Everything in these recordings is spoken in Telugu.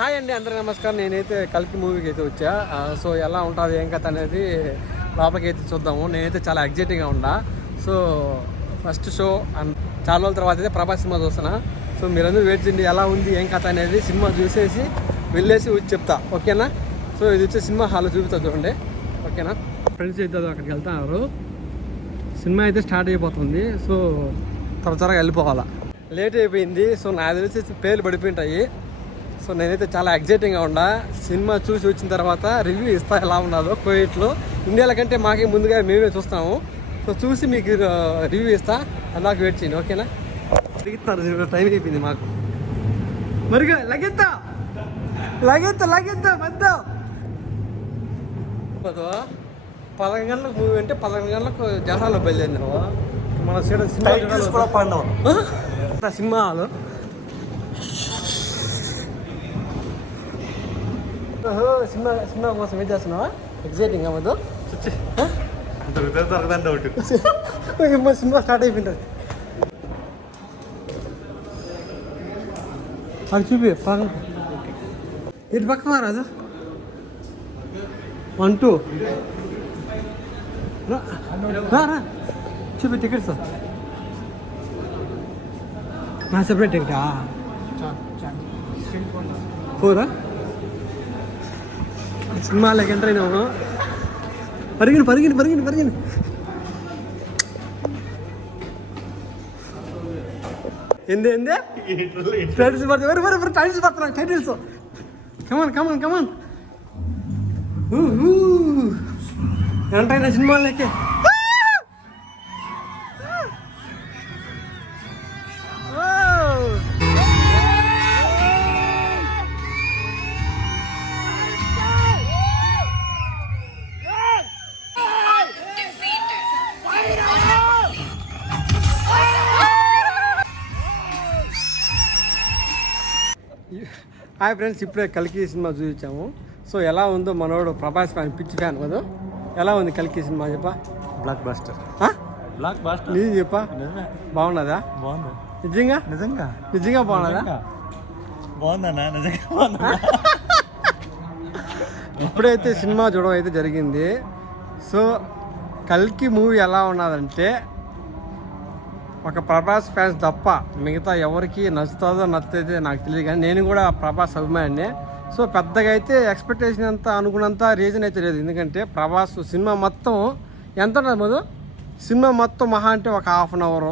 హాయ్ అండి, అందరికీ నమస్కారం. నేనైతే కల్కి మూవీకి అయితే వచ్చా. సో ఎలా ఉంటుంది ఏం కథ అనేది లోపలికి అయితే చూద్దాము. నేనైతే చాలా ఎగ్జైటింగ్గా ఉన్నా. సో ఫస్ట్ షో అండ్ చాలా రోజుల తర్వాత అయితే ప్రభాస్ సినిమా చూస్తున్నా. సో మీరందరూ వెయిట్ చేయండి, ఎలా ఉంది ఏం కథ అనేది సినిమా చూసేసి వెళ్ళేసి వచ్చి చెప్తా, ఓకేనా? సో ఇది వచ్చే సినిమా హాల్లో చూపిస్తా, చూడండి, ఓకేనా? ఫ్రెండ్స్ అయితే అక్కడికి వెళ్తున్నారు. సినిమా అయితే స్టార్ట్ అయిపోతుంది. సో త్వరగా వెళ్ళిపోవాలా, లేట్ అయిపోయింది. సో నాకు తెలిసి పేర్లు పడిపోయింటాయి. సో నేనైతే చాలా ఎగ్జైటింగ్గా ఉన్నా. సినిమా చూసి వచ్చిన తర్వాత రివ్యూ ఇస్తా ఎలా ఉన్నదో కోవిట్లో. ఇండియాలో కంటే మాకే ముందుగా మేమే చూస్తాము. సో చూసి మీకు రివ్యూ ఇస్తా, అలాగ వెయిట్ చేయండి, ఓకేనా? అడిగిస్తున్నారు, టైం అయిపోయింది మాకు. మరిగా లగెత్తా మధ్య 11 గంటలకు మూవీ అంటే 11 గంటలకు జనాల్లో బయలుదేరినావు. మన సినిమా హాలు సినిమా కోసం ఏం చేస్తున్నావా? ఎగ్జైటింగ్ అవ్వదు, సినిమా స్టార్ట్ అయిపోయింది. అది చూపి ఇటు పక్క రాదు 1 2 రా చూపి టికెట్స్. నా సెపరేట్ టికెటా? 4 సినిమాలోకి ఎంటర్ అయినాము. పరిగిన ఏంది టైటిల్స్ పడుతుంది. టైటిల్స్ పడుతున్నాయి, టైటిల్స్. కమాన్ ఎంటర్ అయినా సినిమాలోకి. హాయ్ ఫ్రెండ్స్, ఇప్పుడే కల్కి సినిమా చూపించాము. సో ఎలా ఉందో, మనోడు ప్రభాస్ ఫ్యాన్, పిచ్చి ఫ్యాన్ కదా. ఎలా ఉంది కల్కి సినిమా చెప్పా? Blockbuster. నీ చెప్పా, బాగున్నదా? బాగుంది. నిజంగా బాగున్నదా? బాగుందన్నా, నిజంగా. ఇప్పుడైతే సినిమా చూడడం అయితే జరిగింది. సో కల్కి మూవీ ఎలా ఉన్నదంటే, ఒక ప్రభాస్ ఫ్యాన్స్ తప్ప మిగతా ఎవరికి నచ్చుతుందో నచ్చితే నాకు తెలియదు, కానీ నేను కూడా ప్రభాస్ అభిమానినే. సో పెద్దగా అయితే ఎక్స్పెక్టేషన్ అంత అనుకున్నంత రీజన్ అయితే లేదు. ఎందుకంటే ప్రభాస్ సినిమా మొత్తం ఎంత ఉంటుంది మధు? సినిమా మొత్తం మహా అంటే ఒక హాఫ్ అన్ అవర్,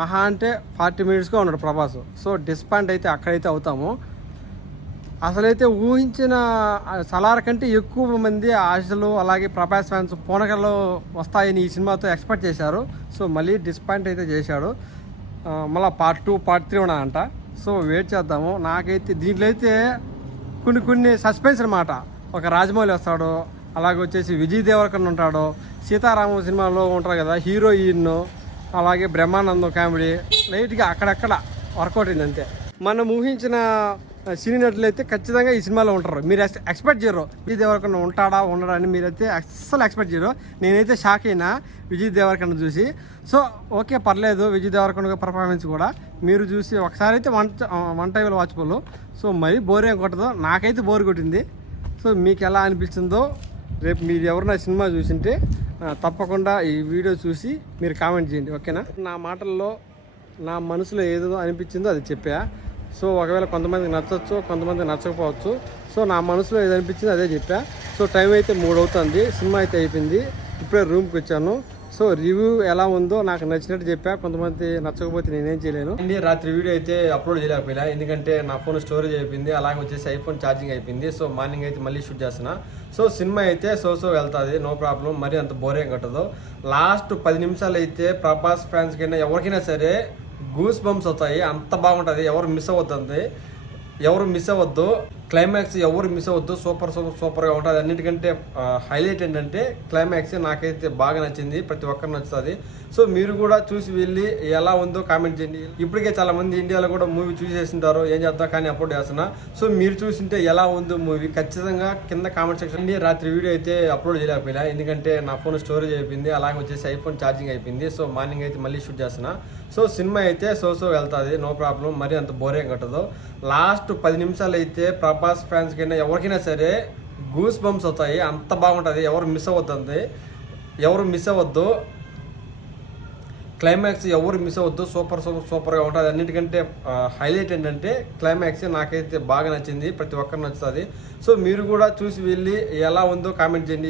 మహా అంటే 40 మినిట్స్గా ఉన్నాడు ప్రభాస్. సో డిస్పాయింట్ అయితే అక్కడైతే అవుతాము. అసలైతే ఊహించిన సలార్ కంటే ఎక్కువ మంది ఆశలు, అలాగే ప్రభాస్ ఫ్యాన్స్ పూనకలు వస్తాయని ఈ సినిమాతో ఎక్స్పెక్ట్ చేశారు. సో మళ్ళీ డిస్పాయింట్ అయితే చేశాడు. మళ్ళీ పార్ట్ 2 పార్ట్ 3 ఉన్నాయంట. సో వెయిట్ చేద్దాము. నాకైతే దీంట్లో అయితే కొన్ని సస్పెన్స్ అనమాట. ఒక రాజమౌళి వస్తాడు, అలాగే వచ్చేసి విజయ్ దేవరకొండ ఉంటాడు, సీతారామం సినిమాలో ఉంటారు కదా హీరోయిన్, అలాగే బ్రహ్మానందం కామెడీ లైట్గా అక్కడక్కడ వర్కౌట్ అయింది అంతే. మనం ఊహించిన సినీ నటులు అయితే ఖచ్చితంగా ఈ సినిమాలో ఉంటారు. మీరు ఎక్స్పెక్ట్ చేయరు విజయ్ దేవరకొండ ఉంటాడా ఉండడా అని మీరైతే అస్సలు ఎక్స్పెక్ట్ చేయరు. నేనైతే షాక్ అయినా విజయ్ దేవరకొండ చూసి. సో ఓకే, పర్లేదు, విజయ్ దేవరకొండ పర్ఫార్మెన్స్ కూడా మీరు చూసి ఒకసారి అయితే వన్ టైంలో వాచ్పోలు. సో మరీ బోర్ ఏం కొట్టదు, నాకైతే బోర్ కొట్టింది. సో మీకు ఎలా అనిపించిందో రేపు మీరు ఎవరైనా సినిమా చూసింటే తప్పకుండా ఈ వీడియో చూసి మీరు కామెంట్ చేయండి, ఓకేనా? నా మాటల్లో నా మనసులో ఏదో అనిపించిందో అది చెప్పా. సో ఒకవేళ కొంతమందికి నచ్చవచ్చు, కొంతమందికి నచ్చకపోవచ్చు. సో నా మనసులో ఏది అనిపించిందో అదే చెప్పా. సో టైం అయితే 3 అవుతుంది, సినిమా అయితే అయిపోయింది. ఇప్పుడే రూమ్కి వచ్చాను. సో రివ్యూ ఎలా ఉందో నాకు నచ్చినట్టు చెప్పా. కొంతమంది నచ్చకపోతే నేనేం చేయలేను. రాత్రి వీడియో అయితే అప్లోడ్ చేయలేకపోయినా, ఎందుకంటే నా ఫోన్ స్టోరేజ్ అయిపోయింది, అలాగే వచ్చేసి ఐఫోన్ ఛార్జింగ్ అయిపోయింది. సో మార్నింగ్ అయితే మళ్ళీ షూట్ చేస్తున్నా. సో సినిమా అయితే సో వెళ్తుంది, నో ప్రాబ్లం. మరీ అంత బోరింగ్ కట్టదు. లాస్ట్ 10 నిమిషాలు అయితే ప్రభాస్ ఫ్యాన్స్ కైనా ఎవరికైనా సరే గూస్ బంప్స్ అవుతాయి, అంత బాగుంటుంది. ఎవరు మిస్ అవ్వద్దు. క్లైమాక్స్ ఎవరు మిస్ అవ్వద్దు. సూపర్గా ఉంటుంది. అన్నిటికంటే హైలైట్ ఏంటంటే క్లైమాక్స్ నాకైతే బాగా నచ్చింది, ప్రతి ఒక్కరు నచ్చుతుంది. సో మీరు కూడా చూసి వెళ్ళి ఎలా ఉందో కామెంట్ చేయండి. ఇప్పటికే చాలా మంది ఇండియాలో కూడా మూవీ చూసేసింటారు, ఏం చేద్దాం కానీ అప్లోడ్ చేస్తున్నా. సో మీరు చూసింటే ఎలా ఉందో మూవీ ఖచ్చితంగా కింద కామెంట్ సెక్షన్. రాత్రి వీడియో అయితే అప్లోడ్ చేయలేకపోయినా, ఎందుకంటే నా ఫోన్ స్టోరేజ్ అయిపోయింది, అలాగే వచ్చేసి ఐఫోన్ ఛార్జింగ్ అయిపోయింది. సో మార్నింగ్ అయితే మళ్ళీ షూట్ చేస్తున్నా. సో సినిమా అయితే సో వెళ్తుంది, నో ప్రాబ్లం. మరీ అంత బోరింగ్ కట్టదు. లాస్ట్ 10 నిమిషాలు అయితే ప్రభాస్ ఫ్యాన్స్ కైనా ఎవరికైనా సరే గూస్ బంప్స్ అవుతాయి. అంత బాగుంటుంది. ఎవరు మిస్ అవ్వద్దు. క్లైమాక్స్ ఎవరు మిస్ అవ్వద్దు. సూపర్గా ఉంటుంది. అన్నిటికంటే హైలైట్ ఏంటంటే క్లైమాక్స్ నాకైతే బాగా నచ్చింది. ప్రతి ఒక్కరు నచ్చుతుంది. సో మీరు కూడా చూసి వెళ్ళి ఎలా ఉందో కామెంట్ చేయండి.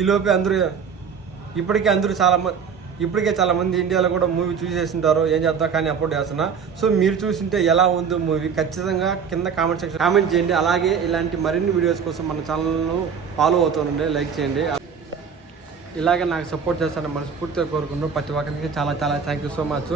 ఈలోపే ఇప్పటికే చాలా మంది ఇండియాలో కూడా మూవీ చూసేసింటారు. ఏం చేద్దాం కానీ అప్లోడ్ చేస్తున్నా. సో మీరు చూసింటే ఎలా ఉందో మూవీ ఖచ్చితంగా కింద కామెంట్ సెక్షన్ కామెంట్ చేయండి. అలాగే ఇలాంటి మరిన్ని వీడియోస్ కోసం మన ఛానల్ను ఫాలో అవుతుండండి, లైక్ చేయండి. ఇలాగే నాకు సపోర్ట్ చేస్తారని మనస్ఫూర్తిగా కోరుకుంటున్నాను. ప్రతి ఒక్కరికి చాలా థ్యాంక్ యూ సో మచ్.